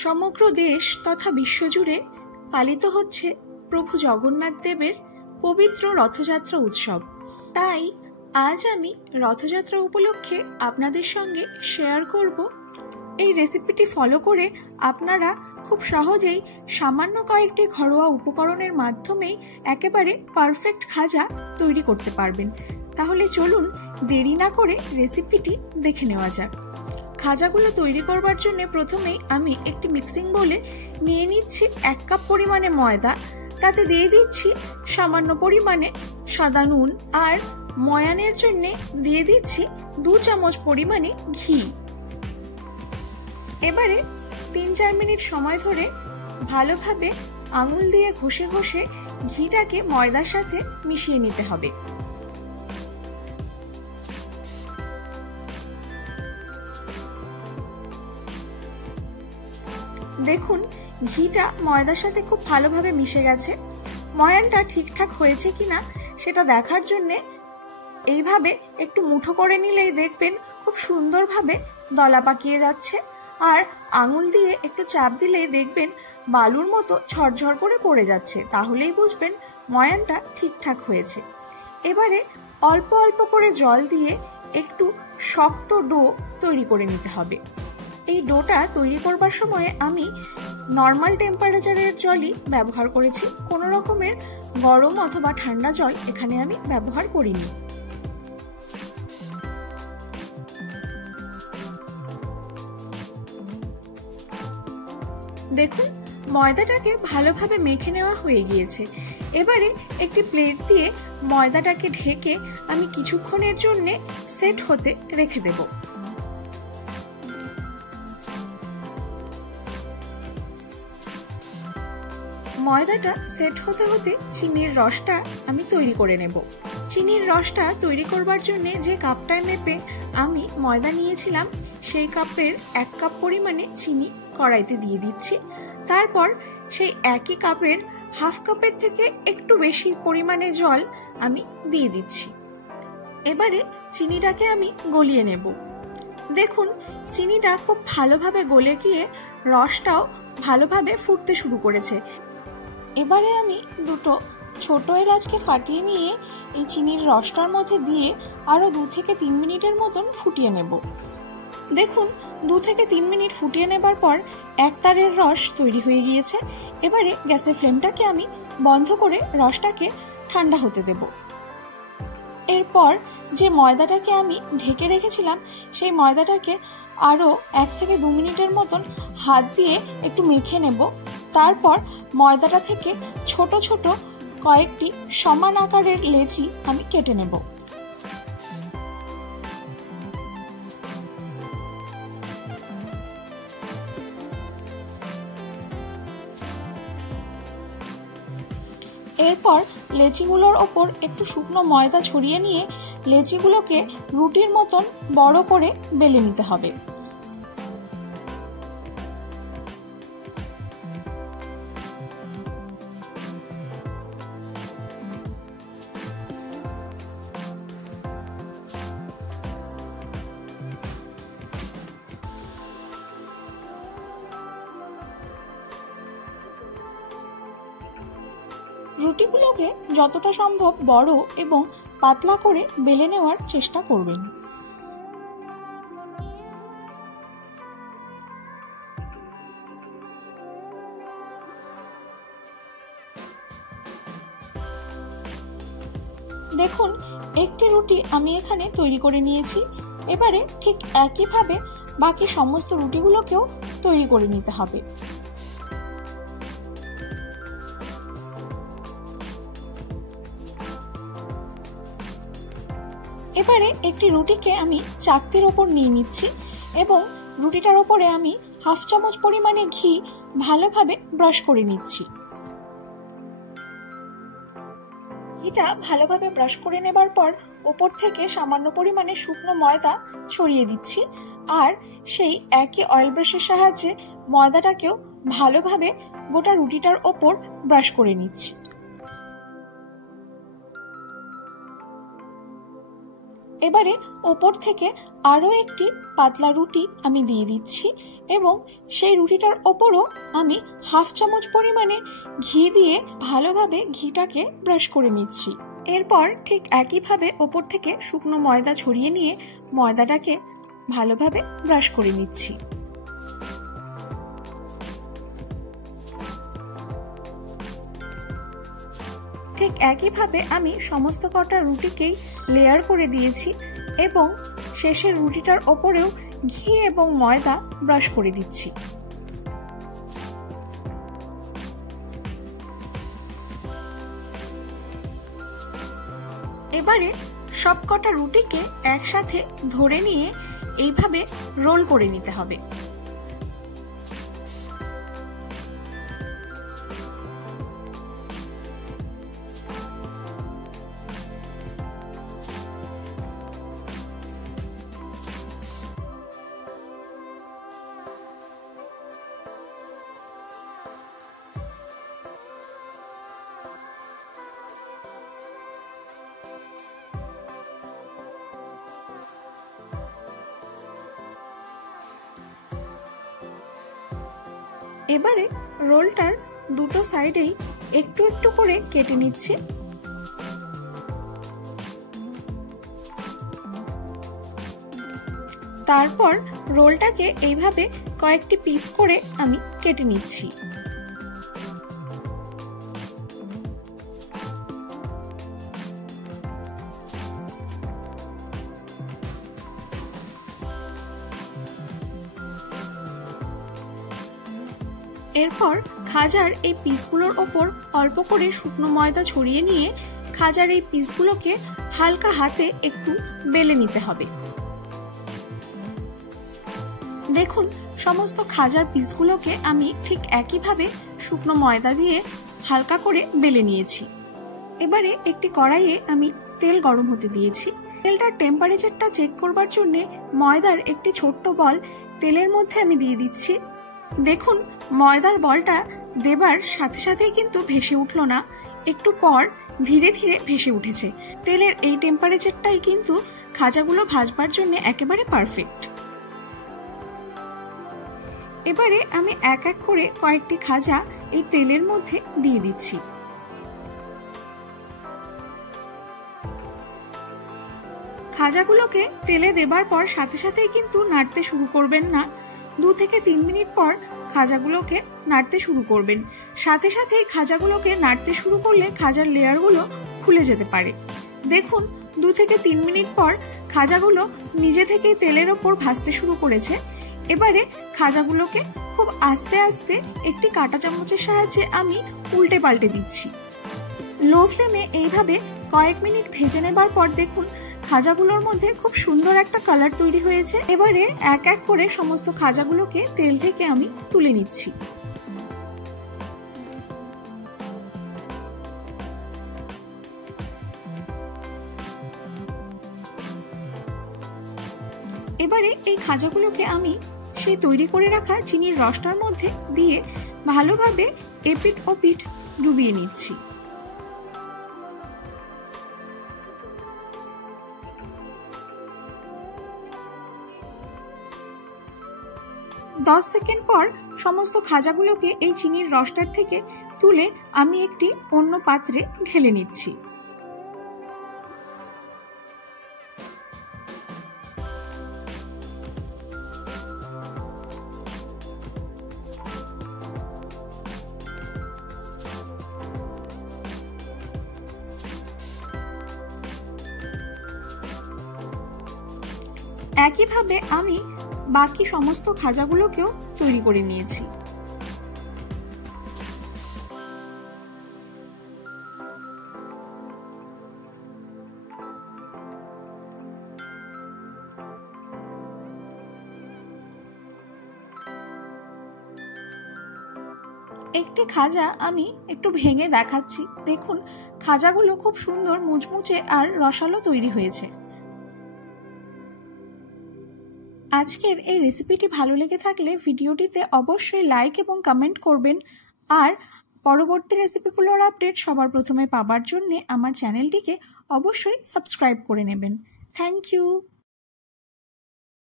সমগ্র দেশ তথা বিশ্বজুড়ে পালিত হচ্ছে প্রভু জগন্নাথ দেবের পবিত্র রথযাত্রা উৎসব। তাই আজ আমি রথযাত্রা উপলক্ষে আপনাদের সঙ্গে শেয়ার করব এই রেসিপিটি ফলো করে আপনারা খুব সহজেই সামান্য কয়েকটি ঘরোয়া উপকরণের মাধ্যমেই একেবারে পারফেক্ট খাজা তৈরি করতে পারবেন। তাহলে চলুন দেরি না করে রেসিপিটি দেখে নেওয়া যাক। খাজাগুলো তৈরি করবার জন্য প্রথমেই আমি একটি মিক্সিং বোলে নিয়ে নিচ্ছি 1 কাপ পরিমাণে ময়দা, তাতে দিয়ে দিচ্ছি সামান্য পরিমাণে সাদা নুন, আর ময়ানের জন্য দিয়ে দিচ্ছি 2 চামচ পরিমাণে ঘি। এবারে 3-4 মিনিট সময় ধরে ভালোভাবে আঙুল দিয়ে ঘষে ঘষে ঘিটাকে ময়দার সাথে মিশিয়ে নিতে হবে। দেখুন ঘিটা ময়দার সাথে খুব ভালোভাবে মিশে গেছে। ময়ানটা ঠিকঠাক হয়েছে কিনা সেটা দেখার জন্য এইভাবে একটু মুঠো করে নিলেই দেখবেন খুব সুন্দরভাবে দলা পাকিয়ে যাচ্ছে, আর আঙুল দিয়ে একটু চাপ দিলেই দেখবেন বালুর মতো ঝরঝর করে পড়ে যাচ্ছে। তাহলেই বুঝবেন ময়ানটা ঠিকঠাক হয়েছে। এবারে অল্প অল্প করে জল দিয়ে একটু শক্ত ডো তৈরি করে নিতে হবে। এই ডোটা তৈরি করবার সময় আমি নর্মাল টেম্পারেচারের জলই ব্যবহার করেছি, কোনো রকমের গরম অথবা ঠান্ডা জল এখানে আমি ব্যবহার করিনি। দেখুন ময়দাটাকে ভালোভাবে মেখে নেওয়া হয়ে গিয়েছে। এবারে একটি প্লেট দিয়ে ময়দাটাকে ঢেকে আমি কিছুক্ষণের জন্য সেট হতে রেখে দেব। ময়দাটা সেট হতে হতে চিনির রসটা আমি তৈরি করে নেব। চিনির রসটা তৈরি করবার জন্য যে কাপটায় মেপে আমি ময়দা নিয়েছিলাম সেই কাপের 1 কাপ পরিমাণে চিনি কড়াইতে দিয়ে দিচ্ছি। তারপর সেই একই কাপের হাফ কাপের থেকে একটু বেশি পরিমাণে জল আমি দিয়ে দিচ্ছি। এবারে চিনিটাকে আমি গলিয়ে নেব। দেখুন চিনিটা খুব ভালোভাবে গলে গিয়ে রসটাও ভালোভাবে ফুটতে শুরু করেছে। এবারে আমি 2টো ছোট এলাচকে ফাটিয়ে নিয়ে এই চিনির রসটার মধ্যে দিয়ে আরো 2 থেকে 3 মিনিটের মতন ফুটিয়ে নেব। দেখুন 2 থেকে 3 মিনিট ফুটিয়ে নেবার পর এক তারের রস তৈরি হয়ে গিয়েছে। এবারে গ্যাসের ফ্লেমটাকে আমি বন্ধ করে রসটাকে ঠান্ডা হতে দেব। এরপর যে ময়দাটাকে আমি ঢেকে রেখেছিলাম সেই ময়দাটাকে আরো 1 থেকে 2 মিনিটের মতন হাত দিয়ে একটু মেখে নেব। তারপর ময়দাটা থেকে ছোট ছোট কয়েকটি সমান আকারের লেচি আমি কেটে নেব। এরপর লেচিগুলোর ওপর একটু শুকনো ময়দা ছড়িয়ে নিয়ে লেচিগুলোকে রুটির মতন বড় করে বেলে নিতে হবে। রুটিগুলোকে যতটা সম্ভব বড় এবং পাতলা করে বেলে নেওয়ার চেষ্টা করবেন। দেখুন একটি রুটি আমি এখানে তৈরি করে নিয়েছি। এবারে ঠিক একইভাবে বাকি সমস্ত রুটিগুলোকেও তৈরি করে নিতে হবে। এবারে একটি রুটিকে আমি চাকতির ওপর নিয়ে নিচ্ছি এবং রুটিটার ওপরে আমি হাফ চামচ পরিমাণে ঘি ভালোভাবে ব্রাশ করে নিচ্ছি। ঘিটা ভালোভাবে ব্রাশ করে নেবার পর ওপর থেকে সামান্য পরিমাণে শুকনো ময়দা ছড়িয়ে দিচ্ছি, আর সেই একই অয়েল ব্রাশের সাহায্যে ময়দাটাকেও ভালোভাবে গোটা রুটিটার ওপর ব্রাশ করে নিচ্ছি। এবারে ওপর থেকে আরও একটি পাতলা রুটি আমি দিয়ে দিচ্ছি এবং সেই রুটিটার ওপরও আমি হাফ চামচ পরিমাণে ঘি দিয়ে ভালোভাবে ঘিটাকে ব্রাশ করে নিচ্ছি। এরপর ঠিক একইভাবে ওপর থেকে শুকনো ময়দা ছড়িয়ে নিয়ে ময়দাটাকে ভালোভাবে ব্রাশ করে নিচ্ছি। ঠিক একইভাবে আমি সমস্ত কটা রুটিকেই লেয়ার করে দিয়েছি এবং শেষের রুটিটার ওপরেও ঘি এবং ময়দা ব্রাশ করে দিচ্ছি। এবারে সবকটা রুটিকে একসাথে ধরে নিয়ে এইভাবে রোল করে নিতে হবে। এবারে রোলটার দুটো সাইডেই একটু একটু করে কেটে নিচ্ছি। তারপর রোলটাকে এইভাবে কয়েকটি পিস করে আমি কেটে নিচ্ছি। এরপর খাজার এই পিসগুলোর ওপর অল্প করে শুকনো ময়দা ছড়িয়ে নিয়ে খাজার এই পিসগুলোকে হালকা হাতে একটু বেলে নিতে হবে। দেখুন সমস্ত খাজার পিসগুলোকে আমি ঠিক একইভাবে শুকনো ময়দা দিয়ে হালকা করে বেলে নিয়েছি। এবারে একটি কড়াইয়ে আমি তেল গরম হতে দিয়েছি। তেলটার টেম্পারেচারটা চেক করবার জন্য ময়দার একটি ছোট্ট বল তেলের মধ্যে আমি দিয়ে দিচ্ছি। দেখুন ময়দার বলটা দেবার সাথে সাথেই কিন্তু ভেসে উঠলো না, একটু পর ধীরে ধীরে ভেসে উঠেছে। তেলের এই টেম্পারেচারটাই কিন্তু খাজাগুলো ভাজবার জন্য একেবারে পারফেক্ট। এবারে আমি এক এক করে কয়েকটি খাজা এই তেলের মধ্যে দিয়ে দিচ্ছি। খাজাগুলোকে তেলে দেবার পর সাথে সাথেই কিন্তু নাড়তে শুরু করবেন না, 2 থেকে 3 মিনিট পর খাজাগুলোকে নাড়তে শুরু করবেন। সাথে সাথে খাজাগুলোকে নাড়তে শুরু করলে খাজার লেয়ারগুলো খুলে যেতে পারে। দেখুন 2 থেকে 3 মিনিট পর খাজাগুলো নিজে থেকেই তেলের ওপর ভাজতে শুরু করেছে। এবারে খাজাগুলোকে খুব আস্তে আস্তে একটি কাঁটা চামচের সাহায্যে আমি উল্টে পাল্টে দিচ্ছি। লো ফ্লেমে এইভাবে কয়েক মিনিট ভেজে নেবার পর দেখুন খাজাগুলোর মধ্যে খুব সুন্দর একটা কালার তৈরি হয়েছে। এবারে এক এক করে সমস্ত খাজাগুলোকে তেল থেকে আমি তুলে নিচ্ছি। এবারে এই খাজাগুলোকে আমি সেই তৈরি করে রাখা চিনির রসটার মধ্যে দিয়ে ভালোভাবে এপিঠ ওপিঠ ডুবিয়ে নিচ্ছি। 10 সেকেন্ড পর সমস্ত খাজাগুলোকে এই চিনির রসটার থেকে তুলে আমি একটি অন্য পাত্রে ঢেলে নিচ্ছি। একইভাবে আমি বাকি সমস্ত খাজাগুলোকেও তৈরি করে নিয়েছি। একটি খাজা আমি একটু ভেঙে দেখাচ্ছি। দেখুন খাজাগুলো খুব সুন্দর মুচমুচে আর রসালো তৈরি হয়েছে। আজকের এই রেসিপিটি ভালো লেগে থাকলে ভিডিওটিতে অবশ্যই লাইক এবং কমেন্ট করবেন, আর পরবর্তী রেসিপিগুলোর আপডেট সবার প্রথমে পাবার জন্য আমার চ্যানেলটিকে অবশ্যই সাবস্ক্রাইব করে নেবেন। Thank you.